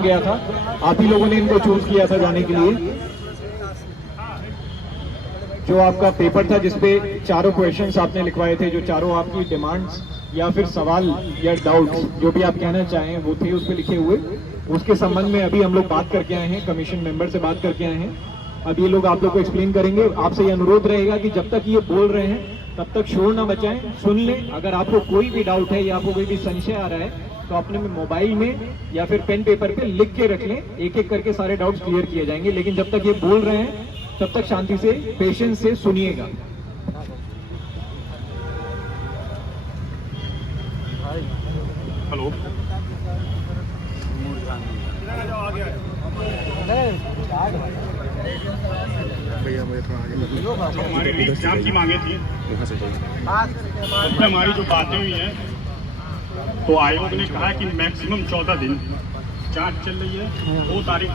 गया था, आप ही लोगों ने इनको चूज किया था जाने के लिए। जो आपका पेपर था जिसपे चारों क्वेश्चंस आपने लिखवाए थे, जो चारों आपकी डिमांड्स या फिर सवाल या डाउट्स जो भी आप कहना चाहें वो थे उस पे लिखे हुए, उसके संबंध में अभी हम लोग बात करके आए हैं, कमीशन मेंबर से बात करके आए हैं। अब ये लोग आप लोग को एक्सप्लेन करेंगे। आपसे ये अनुरोध रहेगा कि जब तक ये बोल रहे हैं तब तक शोर ना बचाएं, सुन लें। अगर आपको कोई भी डाउट है या आपको कोई भी संशय आ रहा है तो अपने मोबाइल में या फिर पेन पेपर पे लिख के रख लें, एक एक करके सारे डाउट्स क्लियर किए जाएंगे। लेकिन जब तक ये बोल रहे हैं तब तक शांति से पेशेंस से सुनिएगा। हेलो, भैया मुझे थोड़ा आगे जो हमारी एग्जाम की मांगे थी, हमारी जो बातें हुई हैं, तो आयोग ने कहा कि मैक्सिमम 14 दिन जांच चल रही है। 2 तारीख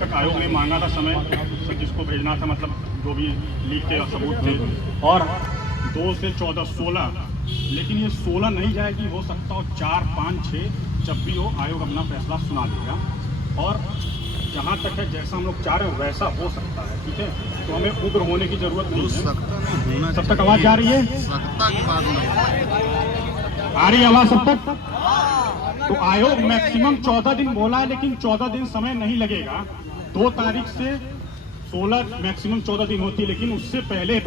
तक आयोग ने मांगा था समय, सब जिसको भेजना था, मतलब जो भी लीक के सबूत थे, और 2 से 14 16, लेकिन ये 16 नहीं जाएगी। हो सकता हो 4, 5, 6 जब भी हो आयोग अपना फैसला सुना देगा। और जहाँ तक है जैसा हम लोग चाह रहे हैं वैसा हो सकता है, ठीक है। तो हमें उग्र होने की जरूरत नहीं है। सब तक आवाज जा रही है? आ रही है आवाज सब तक? तो आयोग मैक्सिमम 14 दिन बोला है, लेकिन 14 दिन समय नहीं लगेगा। 2 तारीख से 16 मैक्सिमम 14 दिन होती है, लेकिन उससे पहले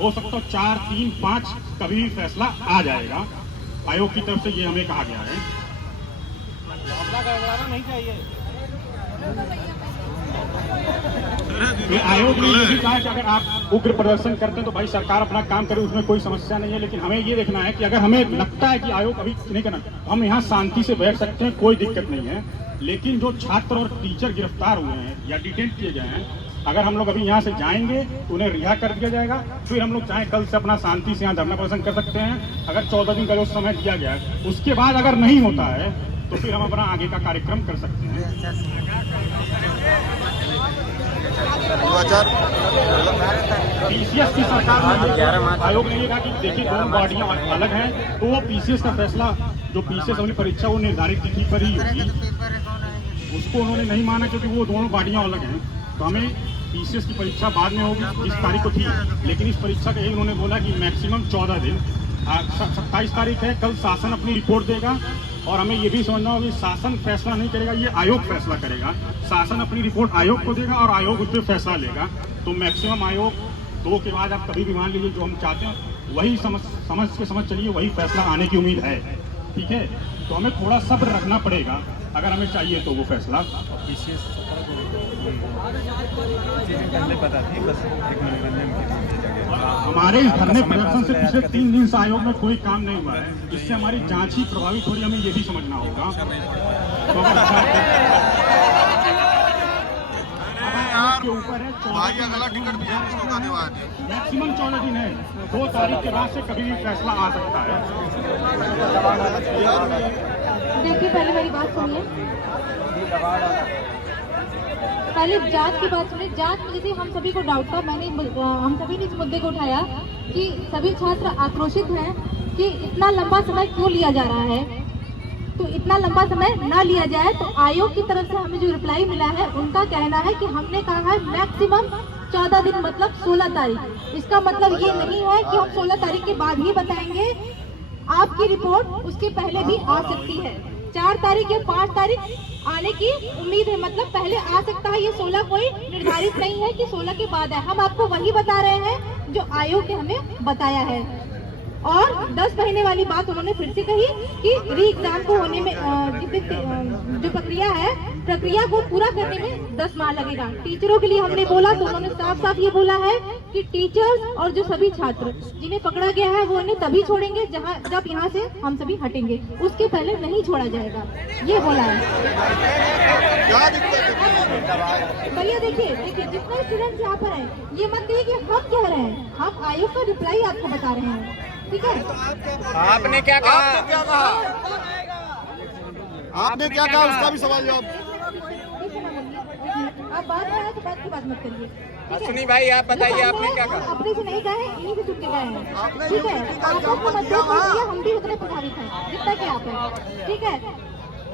हो सकता है 4, 3, 5 कभी भी फैसला आ जाएगा। आयोग की तरफ से ये हमें कहा गया है। नहीं चाहिए। आयोग ने ये भी कहा कि अगर आप उग्र प्रदर्शन करते हैं तो भाई सरकार अपना काम करे, उसमें कोई समस्या नहीं है। लेकिन हमें ये देखना है कि अगर हमें लगता है कि आयोग अभी नहीं करना, हम यहाँ शांति से बैठ सकते हैं, कोई दिक्कत नहीं है। लेकिन जो छात्र और टीचर गिरफ्तार हुए हैं या डिटेन किए गए हैं, अगर हम लोग अभी यहाँ से जाएंगे तो उन्हें रिहा कर दिया जाएगा। फिर हम लोग चाहे कल से अपना शांति से यहाँ धरना प्रदर्शन कर सकते हैं। अगर 14 दिन का जो समय दिया गया है उसके बाद अगर नहीं होता है तो फिर हम अपना आगे का कार्यक्रम कर सकते हैं। पीसीएस की सरकार ने, आयोग ने कहा कि देखिए 2 बॉडियां अलग हैं, तो वो पीसीएस का फैसला, जो पीसीएस वाली परीक्षा वो निर्धारित तिथि पर ही होगी, उसको उन्होंने नहीं माना क्योंकि वो दोनों बॉडियां अलग हैं। तो हमें पीसीएस की परीक्षा बाद में होगी, इस तारीख को थी, लेकिन इस परीक्षा का उन्होंने बोला कि मैक्सिमम 14 दिन। 27 तारीख है, कल शासन अपनी रिपोर्ट देगा। और हमें ये भी समझना होगा कि शासन फैसला नहीं करेगा, ये आयोग फैसला करेगा। शासन अपनी रिपोर्ट आयोग को देगा और आयोग उस पर फैसला लेगा। तो मैक्सिमम आयोग 2 के बाद आप कभी भी मान लीजिए जो हम चाहते हैं वही समझ चलिए, वही फैसला आने की उम्मीद है, ठीक है। तो हमें थोड़ा सब्र रखना पड़ेगा अगर हमें चाहिए तो वो फैसला। हमारे इस धरने प्रदर्शन से पिछले 3 दिन से आयोग में कोई काम नहीं हुआ है, इससे हमारी जांच ही प्रभावित हो रही है। हमें ये भी समझना होगा। तो के ऊपर है मैक्सिमम 14 दिन है, 2 तारीख के बाद से कभी भी फैसला आ सकता है। देखिए पहले मेरी बात सुनिए, पहले जांच की बात सुनिए। जांच में जैसे हम सभी को डाउट था, हम सभी ने इस मुद्दे को उठाया कि सभी छात्र आक्रोशित हैं कि इतना लंबा समय क्यों लिया जा रहा है। तो इतना लंबा समय ना लिया जाए। तो आयोग की तरफ से हमें जो रिप्लाई मिला है उनका कहना है कि हमने कहा है मैक्सिमम 14 दिन, मतलब 16 तारीख। इसका मतलब ये नहीं है कि हम 16 तारीख के बाद ही बताएंगे। आपकी रिपोर्ट उसके पहले भी आ सकती है। 4 तारीख या 5 तारीख आने की उम्मीद है, मतलब पहले आ सकता है। ये 16 कोई निर्धारित नहीं है कि 16 के बाद है। हम आपको वही बता रहे हैं जो आयोग ने हमें बताया है। और 10 महीने वाली बात उन्होंने फिर से कही कि री एग्जाम को होने में जो प्रक्रिया को पूरा करने में 10 माह लगेगा। टीचरों के लिए हमने बोला तो उन्होंने साफ साफ ये बोला है कि टीचर्स और जो सभी छात्र जिन्हें पकड़ा गया है वो इन्हें तभी छोड़ेंगे जब यहाँ से हम सभी हटेंगे, उसके पहले नहीं छोड़ा जाएगा, ये बोला है। भैया देखिए जितने स्टूडेंट यहाँ पर हैं, ये मत कहिए कि हम कह रहे हैं, हम आयोग का रिप्लाई आपको बता रहे हैं, ठीक है। आपने क्या कहा? आपने क्या कहा उसका भी सवाल जवाब। आप बात में आए तो बात की बात मत करिए। सुनी भाई, आप बताइए आपने क्या कहा? अपने से नहीं गए, इन्हीं से चुप के गए हैं, ठीक है। आप लोग को मत हम भी उतने प्रभावित हैं जितना कि आप हैं, ठीक है।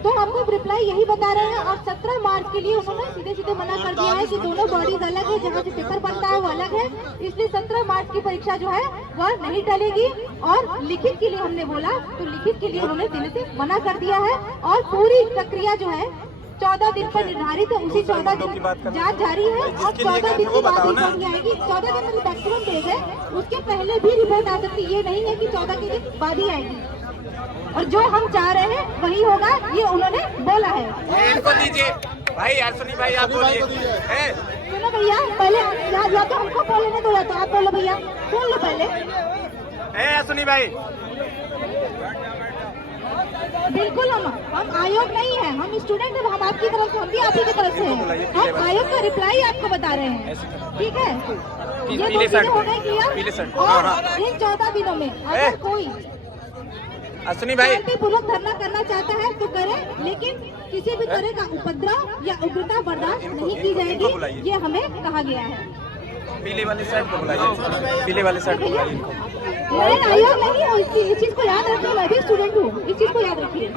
तो हमको रिप्लाई यही बता रहे हैं। और 17 मार्च के लिए उन्होंने सीधे सीधे मना कर दिया है कि दोनों बॉडीज अलग है, जहाँ से पेपर बनता है वो अलग है, इसलिए 17 मार्च की परीक्षा जो है वह नहीं टलेगी। और लिखित के लिए हमने बोला तो लिखित के लिए उन्होंने देने से मना कर दिया है। और पूरी प्रक्रिया जो है 14 दिन पर निर्धारित है, उसी 14 दिन जांच जारी है और 14 दिन के बाद रिपोर्ट आएगी। 14 दिन में मैक्सिमम डेज है, उसके पहले भी रिपोर्ट आ सकती है, ये नहीं है कि 14 के दिन बाद ही आएगी। और जो हम चाह रहे हैं वही होगा, ये उन्होंने बोला है। इनको दीजिए भाई, अर्शनी भाई आप बोलिए। सुनो भैया, पहले या तो हमको बोलने दो या तो आप बोलो भैया, सुन लो पहले। अर्शनी भाई बिल्कुल हम आयोग नहीं है, हम स्टूडेंट हैं, हम आपकी तरफ से, हम भी आप ही की तरफ से हैं। हम आयोग का रिप्लाई आपको बता रहे हैं, ठीक है? ये तो चीजें हो गई क्लियर। और इन 14 दिनों में अगर कोई अर्शनी भाई शांतिपूर्वक धरना करना चाहता है तो करे, लेकिन किसी भी तरह का उपद्रव या उग्रता बर्दाश्त नहीं की जाएगी, ये हमें कहा गया है। पीले वाले साइड को बुलाइए, पीले वाले साइड को बुलाइए इनको। मैं आयोग नहीं हूँ, इस चीज को याद रखिए, मैं भी स्टूडेंट हूँ, इस चीज को याद रखिए।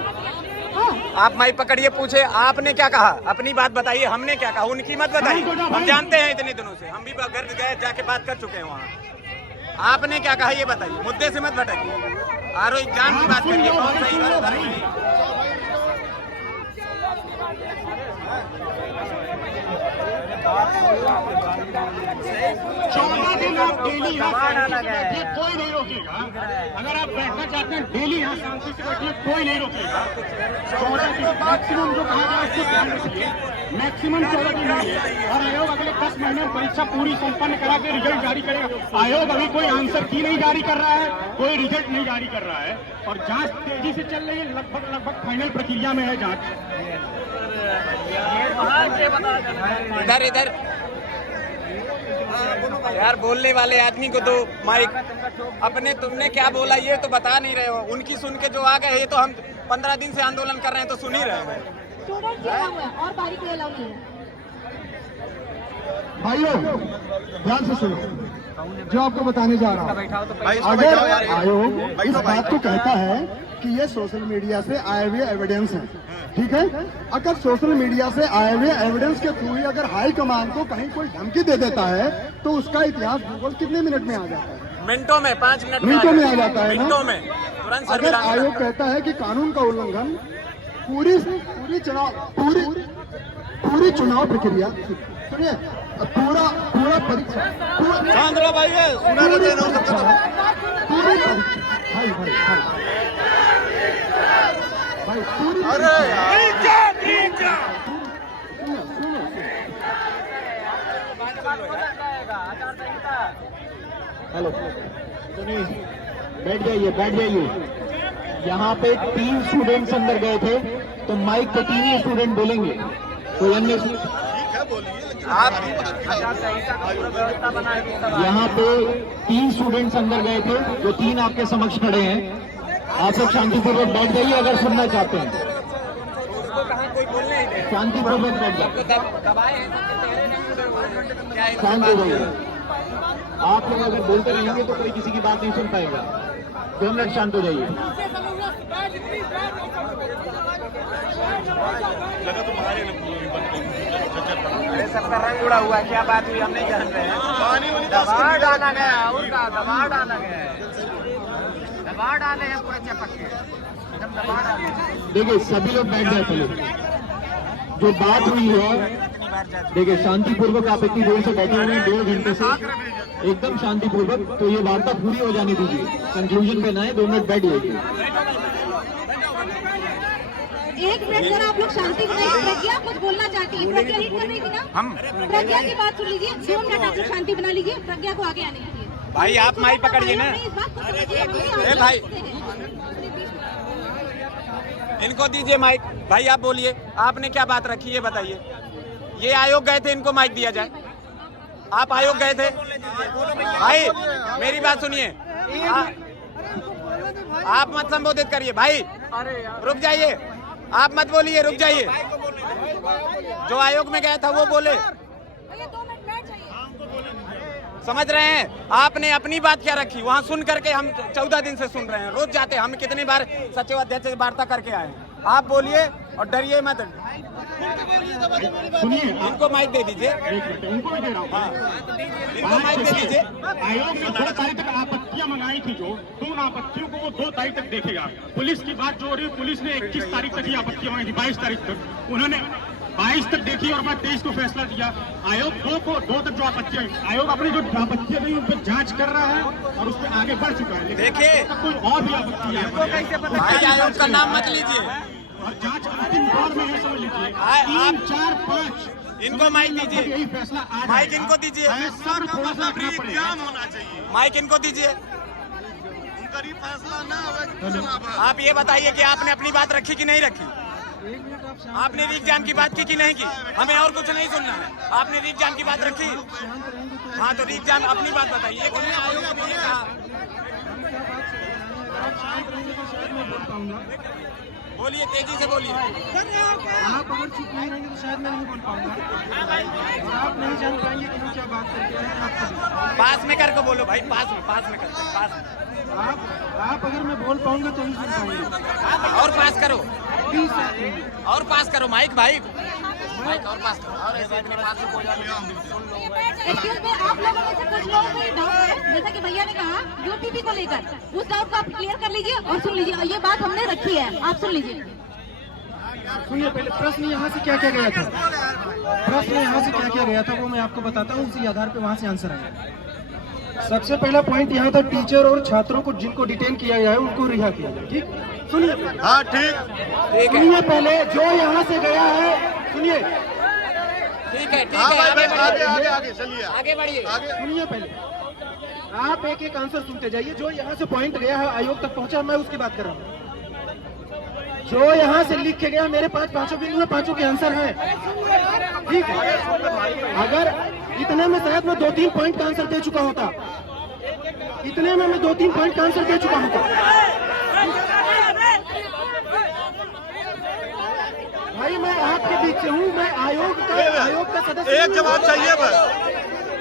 हाँ, आप माइक पकड़िए, पूछे आपने क्या कहा, अपनी बात बताइए, हमने क्या कहा, उनकी मत बताइए। हम जानते हैं इतने दिनों से, हम भी घर गए जाके बात कर चुके हैं वहाँ। आपने क्या कहा ये बताइए, मुद्दे से मत भटकिए। आरो एग्जाम की बात करिए, कौन सही गलत है। 14 दिन आप डेली बैठिए, कोई नहीं रोकेगा। अगर आप बैठना चाहते हैं डेली यहाँ शांति से बैठिए, कोई नहीं रोकेगा। 14 दिन मैक्सिमम जो कहा गया उसको ध्यान रखिए, मैक्सिमम 14 दिन है। और आयोग अगले 10 महीने में परीक्षा पूरी संपन्न करा के रिजल्ट जारी करेगा। आयोग अभी कोई आंसर की नहीं जारी कर रहा है, कोई रिजल्ट नहीं जारी कर रहा है, और जांच तेजी से चल रही है, लगभग फाइनल प्रक्रिया में है जांच। इधर इधर यार, बोलने वाले आदमी को दो माइक। अपने तुमने क्या बोला ये तो बता नहीं रहे हो, उनकी सुन के जो आ गए, ये तो हम 15 दिन से आंदोलन कर रहे हैं तो सुन ही रहे हैं। स्टूडेंट और बारी कोई अलाउ नहीं है। भाइयों ध्यान से सुनो, जो आपको बताने जा रहा हूँ। अगर आयोग इस बात को कहता है कि ये सोशल मीडिया से आए हुए एविडेंस हैं, ठीक है? अगर सोशल मीडिया से आए हुए एविडेंस के थ्रू ही अगर हाई कमान को कहीं कोई धमकी दे देता है तो उसका इतिहास भूगोल कितने मिनट में आ जाता है? मिनटों में, 5 मिनट मिनटों में आ जाता है ना? मिनटों में तुरंत। अगर आयोग कहता है कि कानून का उल्लंघन पूरी चुनाव प्रक्रिया, सुनिए, पूरा परीक्षा हेलो, सुनिए, बैठ जाइए। यहाँ पे 3 स्टूडेंट्स अंदर गए थे, तो माइक पे 3 ही स्टूडेंट बोलेंगे, तो अन्य यहाँ पे 3 स्टूडेंट्स अंदर गए थे, जो 3 आपके समक्ष खड़े हैं। आप लोग शांतिपूर्वक बैठ जाइए अगर सुनना चाहते हैं, शांतिपूर्वक बैठ जाइए, शांत हो जाइए। आप लोग अगर बोलते रहेंगे तो कोई किसी की बात नहीं सुन पाएगा। 2 मिनट शांत हो जाइए। सबका रंग उड़ा हुआ है, क्या बात हुई हम नहीं जान रहे हैं। दबाव डाला गया, और का दबाव डाला गया है, दबाव डाले हैं पूरे चपक के, एकदम दबाव डाले। देखिए सभी लोग बैठ जाए पहले। जो बात हुई है, देखिए शांतिपूर्वक, आप इतनी देर से बैठे हुए हैं, 1.5 घंटे से, एकदम शांतिपूर्वक। तो ये वार्ता पूरी हो जाने दीजिए, कंक्लूजन पे ना है। 2 मिनट बैठ जाइए। 1 मिनट जरा आप लोग शांति बनाइए। प्रज्ञा कुछ बोलना चाहती है, प्रज्ञा लीड कर रही थी ना, हम प्रज्ञा की बात सुन लीजिए। 2 मिनट आप लोग शांति बना लीजिए, प्रज्ञा को आगे आने दीजिए। भाई आप माइक पकड़िए ना। ए भाई, इनको दीजिए माइक। भाई आप बोलिए, आपने क्या बात रखी है बताइए। ये आयोग गए थे, इनको माइक दिया जाए। आप आयोग गए थे भाई, मेरी बात सुनिए। आप मत संबोधित करिए भाई, रुक जाइए, आप मत बोलिए, रुक जाइए। जो आयोग में गया था वो बोले, समझ रहे हैं? आपने अपनी बात क्या रखी वहाँ सुन करके? हम 14 दिन से सुन रहे हैं, रोज जाते हैं, हम कितनी बार सचिव अध्यक्ष से वार्ता करके आए हैं। आप बोलिए और डरिए मत। सुनिए इनको माइक दे दीजिए, एक मिनट उनको भी दे रहा हूँ। इनको माइक दे दीजिए। आयोग ने 2 तारीख तक आपत्तियां मंगाई थी, जो तो उन आपत्तियों को वो 2 तारीख तक देखेगा। पुलिस की बात जो हो रही है, पुलिस ने 21 तारीख तक ही आपत्तियां मंगाई थी, 22 तारीख तक उन्होंने 22 तक देखी और बाद 23 को फैसला दिया। आयोग 2 तक जो आपत्तियां, आयोग अपनी जो आपत्तियां गई उन पर जांच कर रहा है और उस पर आगे बढ़ चुका है। लेकिन देखिए, अब तक कोई और भी आपत्ति है भाई आयोग का नाम मत लीजिए, और जांच अंतिम दौर में है, समझ लीजिए। आप 3, 4, 5 इनको माइक दीजिए, यही फैसला आज माइक इनको दीजिए, सब्र थोड़ा सा रखना पड़ेगा। माइक इनको दीजिए। आप ये बताइए कि आपने अपनी बात रखी कि नहीं रखी? आपने रीक जान की बात की नहीं की? हमें और कुछ नहीं सुनना है। आपने रीक जान की बात रखी? हाँ, तो रीक जान अपनी बात बताइए। आयोग ने ये कहा, बोलिए, तेजी से बोलिए। आप अगर चुप नहीं रहेंगे तो शायद मैं नहीं बोल पाऊंगा और आप नहीं जान पाएंगे कि हम क्या बात करके आए हैं आपको। पास में करके बोलो भाई, पास में करके, पास में। आप अगर मैं बोल पाऊंगा तो ही सुन पाएंगे। और पास करो, प्लीज सर, और पास करो माइक, भाई माइक और पास करो। और ऐसे अपने पास में कोई सुन लो। एक्सक्यूज मी, आप लोगों में से कुछ लोगों को डाउट है, जैसा कि भैया ने कहा यूटीपी को लेकर, उस डाउट को आप क्लियर कर लीजिए और सुन लीजिए। ये बात हमने रखी है, आप सुन लीजिए। सुनिए, पहले प्रश्न यहाँ से क्या क्या गया था, प्रश्न यहाँ से क्या क्या गया था वो मैं आपको बताता हूँ, उसी आधार पे वहाँ से आंसर आएगा। सबसे पहला पॉइंट यहाँ था, टीचर और छात्रों को जिनको डिटेन किया गया है उनको रिहा किया जाए। ठीक, सुनिए। हाँ, ठीक है, सुनिए पहले, जो यहाँ से गया है, सुनिए, ठीक है, आगे चलिए, आगे बढ़िए। सुनिए पहले, आप एक एक आंसर सुनते जाइए। जो यहाँ से पॉइंट गया है आयोग तक पहुँचा, मैं उसकी बात कर रहा हूँ। जो यहाँ से लिख के गया, मेरे पास 5 बिंदु है, 5 के आंसर है। ठीक है, अगर इतने में शायद मैं 2-3 पॉइंट का आंसर दे चुका होता, इतने में मैं 2-3 पॉइंट का आंसर दे चुका होता। भाई मैं आपके बीच से हूँ, मैं आयोग का सदस्य। एक जवाब चाहिए बस।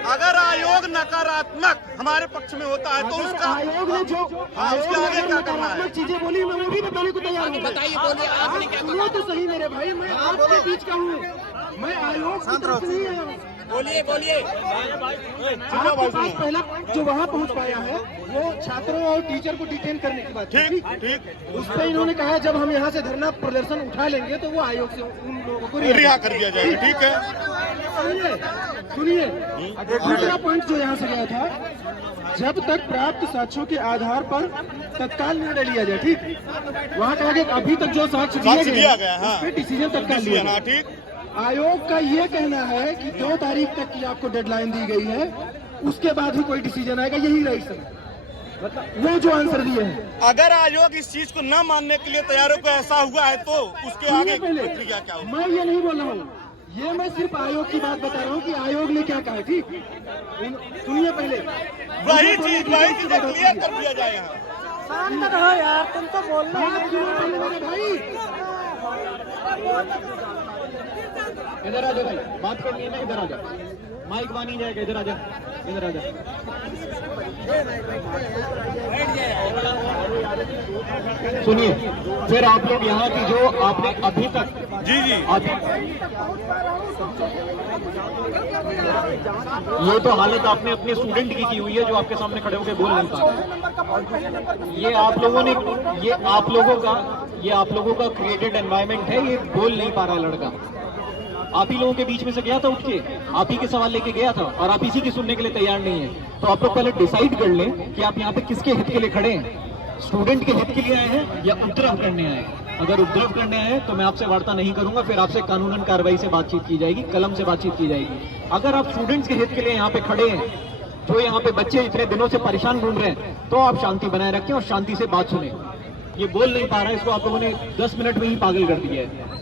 अगर आयोग नकारात्मक हमारे पक्ष में होता है तो अगर उसका आयोग ने जो उसके आगे क्या करना है? नकारात्मक चीजें बोली, मैं वो भी बताने को तैयार हूँ। बताइए, बोलिए, आपने क्या सुनो तो सही मेरे भाई, मैं आपके बीच का हूँ, मैं आयोग की तरफ से नहीं आया हूँ। बोलिए, बोलिए। आपके पास पहला जो वहाँ पहुँच पाया है वो छात्रों और टीचर को डिटेन करने की बात है। ठीक ठीक उस पर इन्होंने कहा जब हम यहाँ से धरना प्रदर्शन उठा लेंगे तो वो आयोग से उन लोगों को रिहा कर दिया जाएगा। ठीक है, सुनिए, दूसरा पॉइंट जो यहाँ से गया था, जब तक प्राप्त साक्ष्यों के आधार पर तत्काल निर्णय लिया जाए। ठीक, वहाँ कहा गया अभी तक जो साक्ष्य दिया गया है हाँ। उस पर डिसीजन तत्काल लिया हाँ, जाए। ठीक। आयोग का ये कहना है कि 2 तारीख तक की आपको डेडलाइन दी गई है, उसके बाद ही कोई डिसीजन आएगा, यही रही समय, मतलब वो जो आंसर दिए हैं। अगर आयोग इस चीज को न मानने के लिए तैयार हो, कोई ऐसा हुआ है तो उसके आगे पहले प्रक्रिया क्या होगी? मैं ये नहीं बोल रहा हूँ, ये मैं सिर्फ आयोग की बात बता रहा हूँ कि आयोग ने क्या कहा। ठीक, सुनिए पहले, वही चीजें क्लियर कर दिया जाए यहाँ। शांत रहो यार, तुम तो बोलना है भाई। इधर आ जाओ भाई, बात करनी है ना, इधर आ जाओ, माइक बानी जाएगा, इधर आ जाओ, इधर आ जाओ। सुनिए, फिर आप लोग यहाँ की जो आपने अभी तक जी ये तो हालत आपने अपने स्टूडेंट की हुई है जो आपके सामने खड़े होकर बोल नहीं पा रहे। ये आप लोगों का क्रिएटेड एनवायरनमेंट है, ये बोल नहीं पा रहा है लड़का। आप ही लोगों के बीच में से गया था उठ के, आप ही के सवाल लेके गया था और आप इसी की सुनने के लिए तैयार नहीं है। तो आप लोग पहले डिसाइड कर लें कि आप यहाँ पे किसके हित के लिए खड़े हैं, स्टूडेंट के हित के लिए आए हैं या उपद्रव करने आए हैं। अगर उपद्रव करने आए तो मैं आपसे वार्ता नहीं करूंगा, फिर आपसे कानूनन कार्रवाई से बातचीत की जाएगी, कलम से बातचीत की जाएगी। अगर आप स्टूडेंट्स के हित के लिए यहाँ पे खड़े हैं, जो यहाँ पे बच्चे इतने दिनों से परेशान घूम रहे हैं, तो आप शांति बनाए रखें और शांति से बात सुने। ये बोल नहीं पा रहा है, इसको आप लोगों ने 10 मिनट में ही पागल कर दिया है।